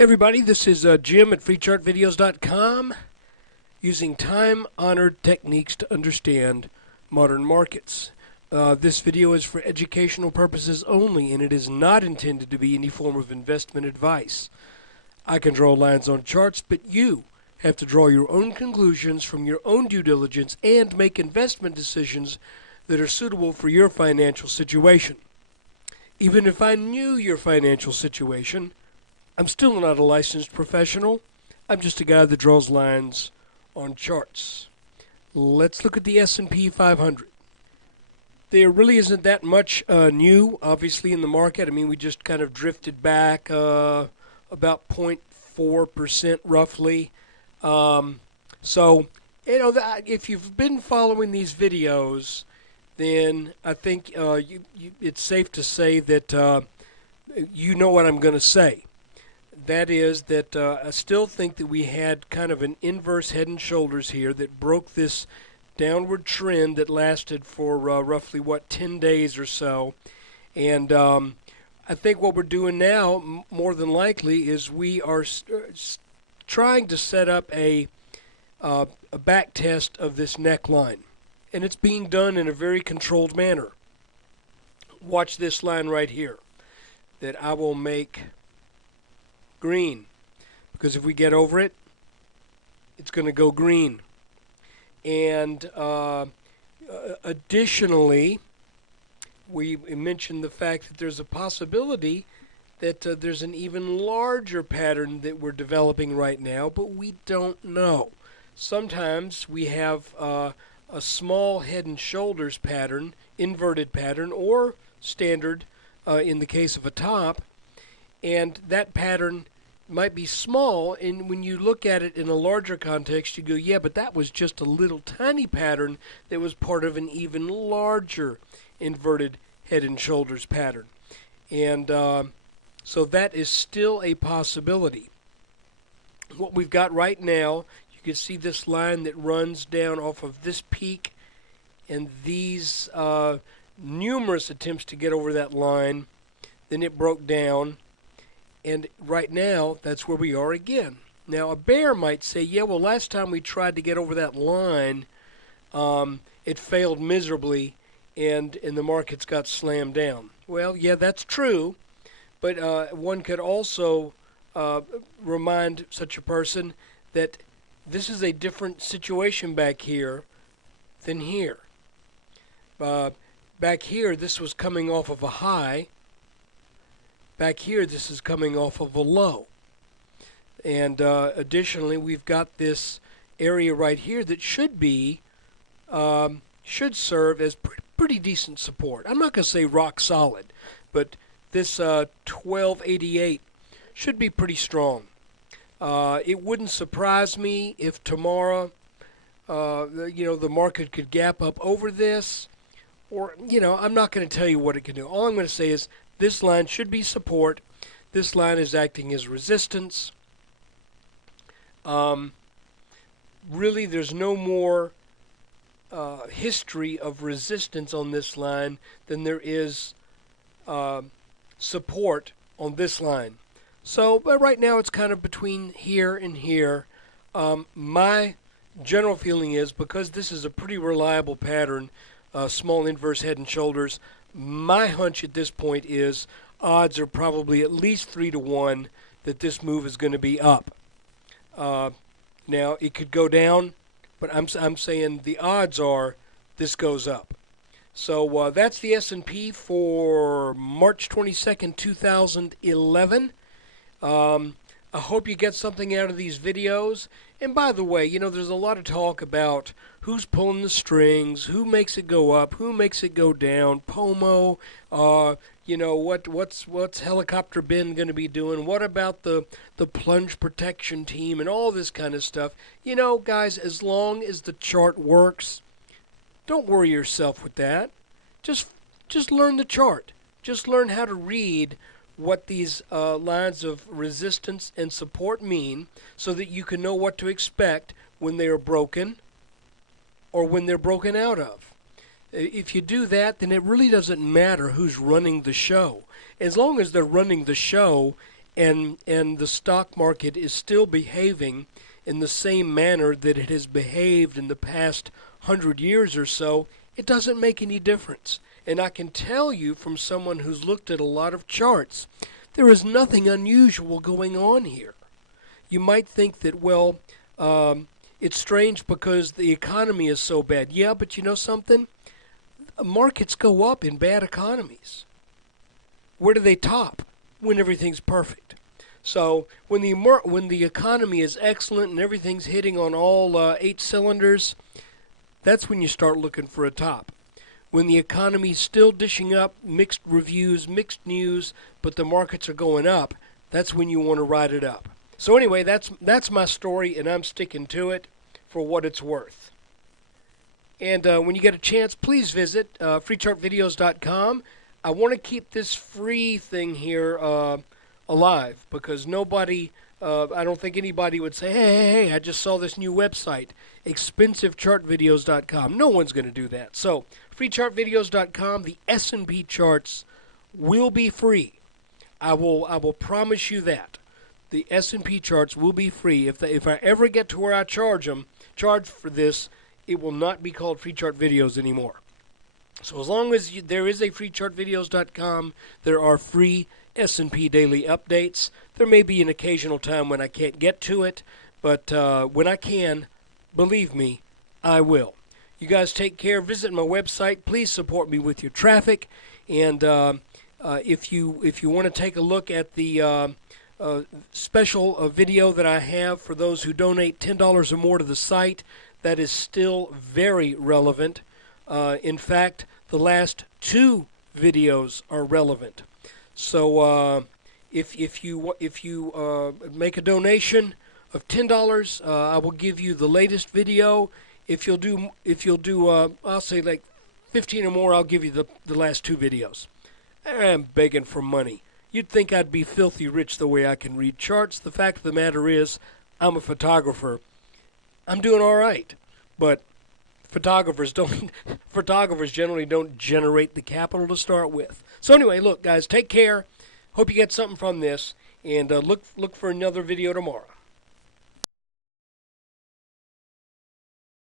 Everybody, this is Jim at FreeChartVideos.com, using time-honored techniques to understand modern markets. This video is for educational purposes only, and it is not intended to be any form of investment advice. I can draw lines on charts, but you have to draw your own conclusions from your own due diligence and make investment decisions that are suitable for your financial situation. Even if I knew your financial situation, I'm still not a licensed professional. I'm just a guy that draws lines on charts. Let's look at the S&P 500. There really isn't that much new, obviously, in the market. I mean, we just kind of drifted back about 0.4% roughly. So, if you've been following these videos, then I think it's safe to say that you know what I'm going to say. That is that I still think that we had kind of an inverse head and shoulders here that broke this downward trend that lasted for roughly, 10 days or so. And I think what we're doing now, more than likely, is we are trying to set up a back test of this neckline. And it's being done in a very controlled manner. Watch this line right here that I will make green, because if we get over it, it's going to go green. And additionally, we mentioned the fact that there's a possibility that there's an even larger pattern that we're developing right now, but we don't know. Sometimes we have a small head and shoulders pattern, inverted pattern, or standard in the case of a top, and that pattern might be small, and when you look at it in a larger context, you go, yeah, but that was just a little tiny pattern that was part of an even larger inverted head and shoulders pattern. And so that is still a possibility. What we've got right now, you can see this line that runs down off of this peak, and these numerous attempts to get over that line. Then it broke down. And right now, that's where we are again. Now, a bear might say, yeah, well, last time we tried to get over that line, it failed miserably, and the markets got slammed down. Well, yeah, that's true, but one could also remind such a person that this is a different situation back here than here. Back here, this was coming off of a high. Back here, this is coming off of a low. And additionally, we've got this area right here that should serve as pretty decent support. I'm not going to say rock solid, but this 1288 should be pretty strong. It wouldn't surprise me if tomorrow, the market could gap up over this, or, I'm not going to tell you what it can do. All I'm going to say is this line should be support. This line is acting as resistance. Really, there's no more history of resistance on this line than there is support on this line. So, but right now it's kind of between here and here. My general feeling is, because this is a pretty reliable pattern, small inverse head and shoulders, my hunch at this point is odds are probably at least 3-1 that this move is going to be up. Now, it could go down, but I'm saying the odds are this goes up. So that's the S&P for March 22nd, 2011. I hope you get something out of these videos. And by the way, there's a lot of talk about who's pulling the strings, who makes it go up, who makes it go down, POMO, what's Helicopter Ben going to be doing, what about the plunge protection team and all this kind of stuff. Guys, as long as the chart works, don't worry yourself with that. Just learn the chart. Just learn how to read what these lines of resistance and support mean, so that you can know what to expect when they are broken or when they're broken out of. If you do that, then it really doesn't matter who's running the show. As long as they're running the show and the stock market is still behaving in the same manner that it has behaved in the past 100 years or so, it doesn't make any difference. And I can tell you from someone who's looked at a lot of charts, there is nothing unusual going on here. You might think that, well, it's strange because the economy is so bad. Yeah, but you know something? Markets go up in bad economies. Where do they top? When everything's perfect. So when the economy is excellent and everything's hitting on all 8 cylinders, that's when you start looking for a top. When the economy's still dishing up mixed reviews, mixed news, but the markets are going up, that's when you want to ride it up. So anyway, that's my story, and I'm sticking to it for what it's worth. And when you get a chance, please visit freechartvideos.com. I want to keep this free thing here alive because nobody, I don't think anybody would say, hey, I just saw this new website, expensivechartvideos.com. No one's going to do that. So freechartvideos.com, the S&P charts will be free. I will promise you that. The S&P charts will be free. If I ever get to where I charge for this, it will not be called Free Chart Videos anymore. So as long as there is a freechartvideos.com, there are free S&P daily updates. There may be an occasional time when I can't get to it, but when I can, believe me, I will. You guys take care. Visit my website. Please support me with your traffic. And if you want to take a look at the special video that I have for those who donate $10 or more to the site, that is still very relevant. In fact, the last 2 videos are relevant. So if you make a donation of $10, I will give you the latest video. If you'll do I'll say like 15 or more, I'll give you the last 2 videos. I'm begging for money. You'd think I'd be filthy rich the way I can read charts. The fact of the matter is, I'm a photographer. I'm doing all right, but photographers generally don't generate the capital to start with. So anyway, look, guys, take care. Hope you get something from this, and look for another video tomorrow.